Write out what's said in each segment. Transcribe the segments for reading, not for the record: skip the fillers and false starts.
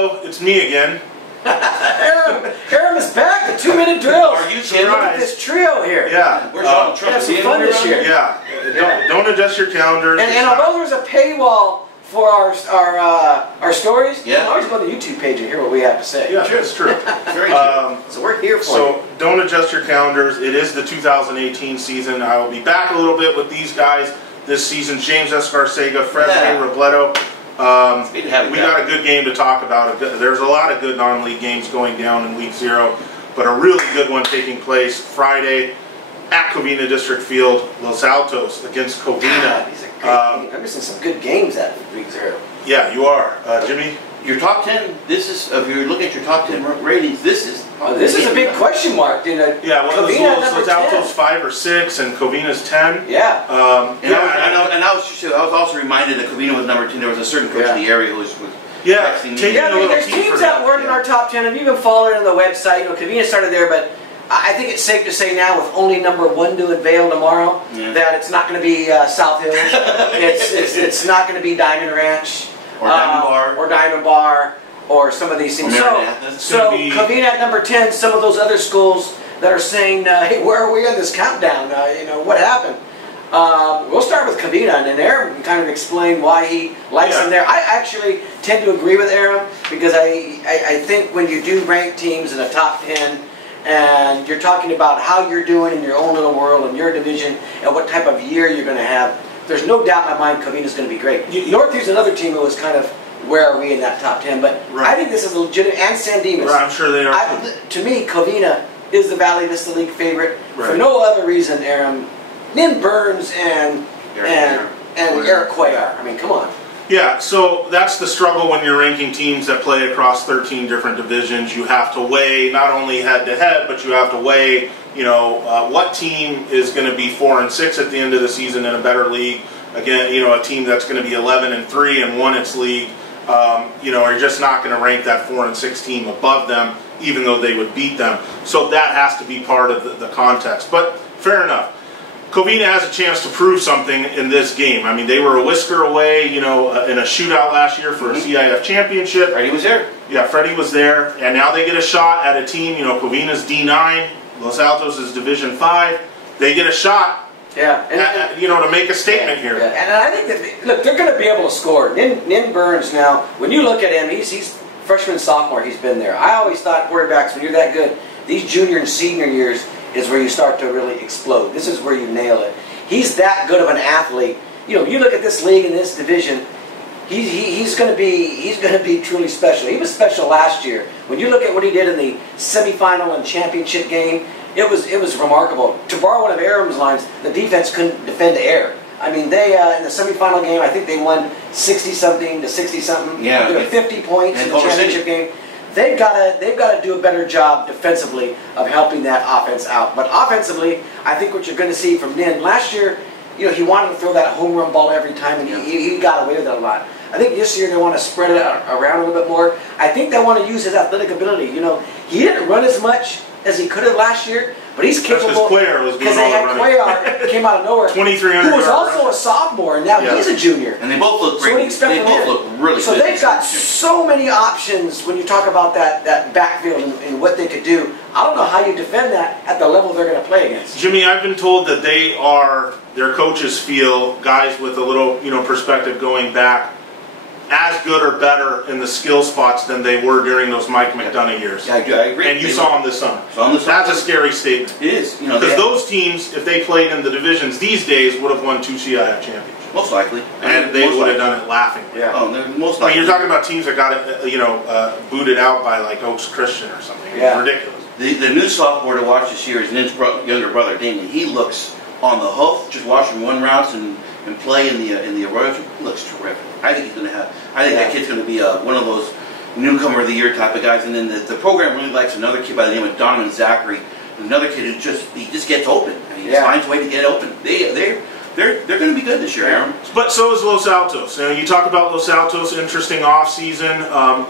hello, it's me again. Aram is back. The 2-minute drills. Are you surprised? Look at this trio here. Yeah. We're Donald Trump. Have some fun this year. Yeah. Don't adjust your calendars. And although there's a paywall for our stories, you can always go to the YouTube page and hear what we have to say. Yeah, that's true. Very true. So we're here for you. So don't adjust your calendars. It is the 2018 season. I will be back a little bit with these guys this season. James Escarcega, Fresnay, Robledo. We got a good game to talk about. There's a lot of good non-league games going down in week 0, but a really good one taking place Friday at Covina District Field. Los Altos against Covina. I'm missing some good games at week 0. Yeah, you are, Jimmy. Your top 10. This is if you're looking at your top 10 ratings. This is a big question mark. Yeah, well, Los Altos 5 or 6, and Covina's 10. Yeah. I was also reminded that Covina was number 10. There was a certain coach in the area who was there's teams that weren't in our top 10. If you've been following on the website, Covina started there, but I think it's safe to say now, with only number 1 to unveil tomorrow, that it's not going to be South Hills. it's not going to be Diamond Ranch. Or Diamond Bar, or some of these things. So Covina at number 10, some of those other schools that are saying, hey, where are we on this countdown? What happened? We'll start with Covina, and then Aram can kind of explain why he likes them there. I actually tend to agree with Aram, because I think when you do rank teams in the top 10, and you're talking about how you're doing in your own little world, in your division, and what type of year you're going to have, there's no doubt in my mind Covina's going to be great. Northview's another team who was kind of, where are we in that top 10? But I think this is a legitimate, and San Dimas. Right, I'm sure they are. To me, Covina is the Valley Vista League favorite for no other reason, Aram. Nin Burns and Eric Cuellar. I mean, come on. Yeah, so that's the struggle when you're ranking teams that play across 13 different divisions. You have to weigh not only head-to-head, but you have to weigh, what team is going to be 4 and 6 at the end of the season in a better league. Again, a team that's going to be 11 and 3 and won its league. You're just not going to rank that 4 and 6 team above them, even though they would beat them. So that has to be part of the context. But fair enough. Covina has a chance to prove something in this game. I mean, they were a whisker away, in a shootout last year for a CIF championship. Freddie was there. Yeah, Freddie was there. And now they get a shot at a team, Covina's D9, Los Altos is Division 5. They get a shot, to make a statement here. Yeah. And I think that, look, they're going to be able to score. Nin Burns now, when you look at him, he's freshman, sophomore, he's been there. I always thought quarterbacks, when you're that good, these junior and senior years is where you start to really explode. This is where you nail it. He's that good of an athlete. You look at this league and this division, he's going to be truly special. He was special last year. When you look at what he did in the semifinal and championship game, it was remarkable. To borrow one of Aram's lines, the defense couldn't defend air. I mean, they in the semifinal game, I think they won 60-something to 60-something. Yeah, they were 50 points in the championship game. They've got to do a better job defensively of helping that offense out. But offensively, I think what you're going to see from Nin last year, he wanted to throw that home run ball every time, and he got away with it a lot. I think this year they want to spread it around a little bit more. I think they want to use his athletic ability. He didn't run as much as he could have last year, but he's capable. Because they had Cuellar came out of nowhere, 2,300 who was also a sophomore, and now he's a junior. And they both look great. So they both look really good. So they've got so many options when you talk about that backfield and what they could do. I don't know how you defend that at the level they're going to play against. Jimmy, I've been told that their coaches feel, guys with a little perspective going back, as good or better in the skill spots than they were during those Mike McDonough years. Yeah, I agree. And you saw them this summer. That's a scary statement. It is. Because those teams, if they played in the divisions these days, would have won 2 CIF championships. Most likely. And they would have done it laughing. Yeah. Oh, most likely. You're talking about teams that got booted out by like Oaks Christian or something. Yeah. It's ridiculous. The new sophomore to watch this year is Nin's younger brother, Damon. He looks on the hoof, just watching one routes and play in the Arroyo. He looks terrific. I think he's going to have. I think that kid's going to be one of those newcomer of the year type of guys. And then the program really likes another kid by the name of Donovan Zachary, another kid who just gets open. I mean, he just finds a way to get open. They're going to be good this year, Aram. But so is Los Altos. You talk about Los Altos, interesting off season.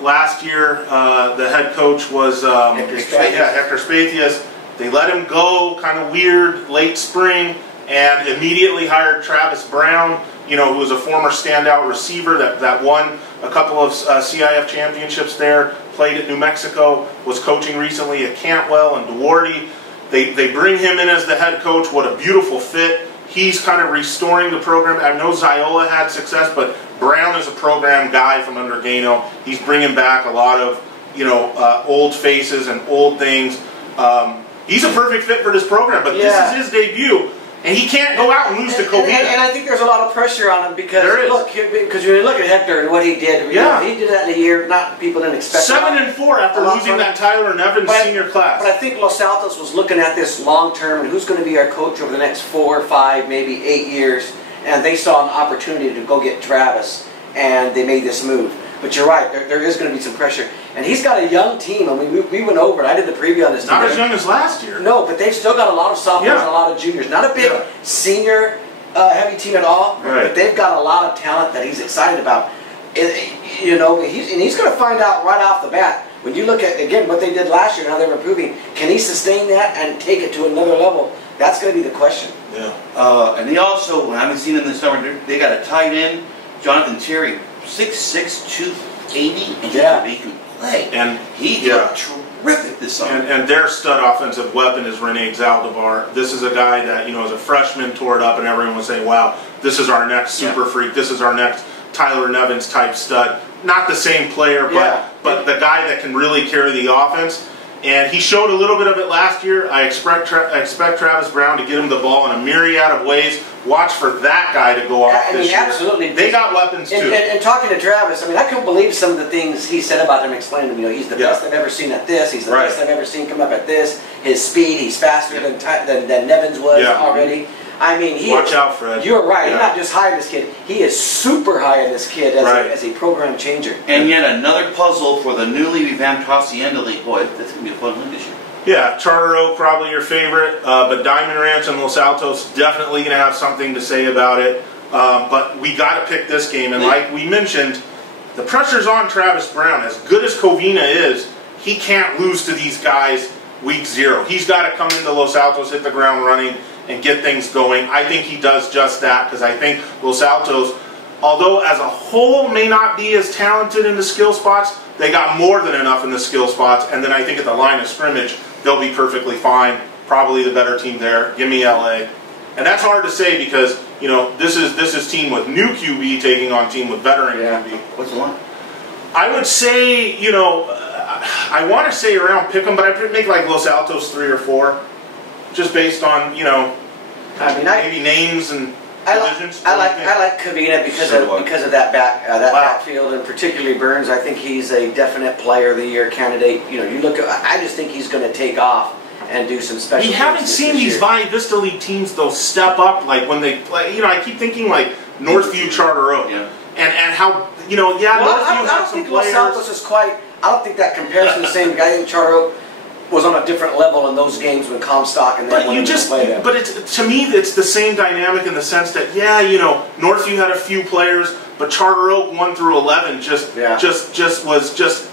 Last year, the head coach was Hector Spathias. They let him go, kind of weird, late spring, and immediately hired Travis Brown, who was a former standout receiver that won a couple of CIF championships there, played at New Mexico, was coaching recently at Cantwell and Duarte. They bring him in as the head coach. What a beautiful fit. He's kind of restoring the program. I know Ziola had success, but Brown is a program guy from under Gano. He's bringing back a lot of, old faces and old things. He's a perfect fit for this program, but this is his debut. And he can't go out and lose to Covina. And I think there's a lot of pressure on him because because when you look at Hector and what he did, he did that in a year. People didn't expect 7-4 after losing that Tyler Nevins senior class. But I think Los Altos was looking at this long term and who's going to be our coach over the next 4, 5, maybe 8 years, and they saw an opportunity to go get Travis, and they made this move. But you're right, there is going to be some pressure. And he's got a young team. I mean, we went over it. I did the preview on this team. Not as young as last year. No, but they've still got a lot of sophomores and a lot of juniors. Not a big senior heavy team at all, but they've got a lot of talent that he's excited about. And he's going to find out right off the bat. When you look at, again, what they did last year and how they were improving, can he sustain that and take it to another level? That's going to be the question. Yeah. And they also, I haven't seen in the summer, they got a tight end, Jonathan Terry, 6'6", 280, and he can play. And he looked terrific this summer. And their stud offensive weapon is Rene Zaldivar. This is a guy that, as a freshman tore it up, and everyone was saying, wow, this is our next super freak. This is our next Tyler Nevins type stud. Not the same player, but the guy that can really carry the offense. And he showed a little bit of it last year. I expect Travis Brown to get him the ball in a myriad of ways. Watch for that guy to go off this year. Absolutely. They got weapons, too. And talking to Travis, I couldn't believe some of the things he said about him, explaining to him, he's the best I've ever seen at this, he's the best I've ever seen come up at this, his speed, he's faster than Nevins was already. Watch out, Fred. You're right. He's not just high in this kid. He is super high in this kid as a program changer. And yet another puzzle for the newly revamped Hacienda League. Boy, that's going to be a fun league this year. Yeah, Charter Oak probably your favorite, but Diamond Ranch and Los Altos definitely going to have something to say about it. But we got to pick this game, and like we mentioned, the pressure's on Travis Brown. As good as Covina is, he can't lose to these guys week 0. He's got to come into Los Altos, hit the ground running, and get things going. I think he does just that, because I think Los Altos, although as a whole may not be as talented in the skill spots, they got more than enough in the skill spots, and then I think at the line of scrimmage, they'll be perfectly fine. Probably the better team there. Give me LA. And that's hard to say because, this is team with new QB taking on team with veteran QB. What's the line? I would say, I want to say around Pick'em, but I'd make like Los Altos 3 or 4. Just based on, maybe names and divisions. I like Covina because of that backfield, and particularly Burns. I think he's a definite Player of the Year candidate. You look at. I just think he's going to take off and do some special. We haven't seen these Valle Vista League teams though step up like when they play. I keep thinking like Northview, Charter Oak, and how Northview has some players. Los Altos is quite. I don't think that compares to the same guy in Charter Oak. Was on a different level in those games when Comstock and then when they play them. But to me, it's the same dynamic in the sense that Northview had a few players, but Charter Oak 1 through 11 just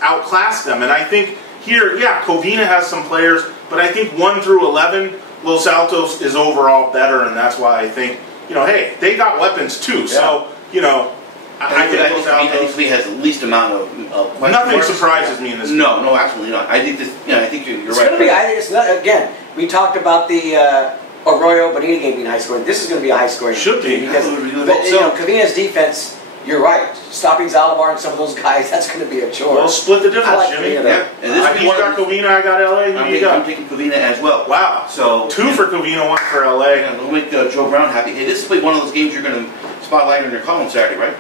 outclassed them. And I think here, Covina has some players, but I think 1 through 11, Los Altos is overall better, and that's why I think hey, they got weapons too. So I think Covina has the least amount of nothing surprises me in this game. No, absolutely not. I think this. I think you're it's right. Going to be. It's not, again, we talked about the Arroyo Bonita game being high scoring. This is going to be a high scoring. Should be because Covina's defense. You're right. Stopping Zaldivar and some of those guys, that's going to be a chore. Well, split the difference, Jimmy. And this you got Covina, I got LA. I'm taking Covina as well. Wow. So 2 for Covina, 1 for LA. It'll make Joe Brown happy. Hey, this is one of those games you're going to spotlight on your column Saturday, right?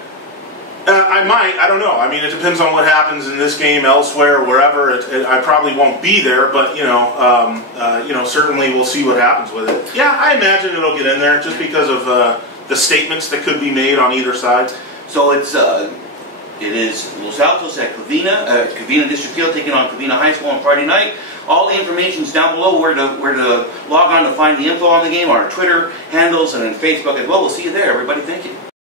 I might. I don't know. It depends on what happens in this game, elsewhere, wherever. I probably won't be there, but certainly we'll see what happens with it. Yeah, I imagine it'll get in there just because of the statements that could be made on either side. So it is Los Altos at Covina District Field taking on Covina High School on Friday night. All the information is down below where to log on to find the info on the game, our Twitter handles, and then Facebook as well. We'll see you there, everybody. Thank you.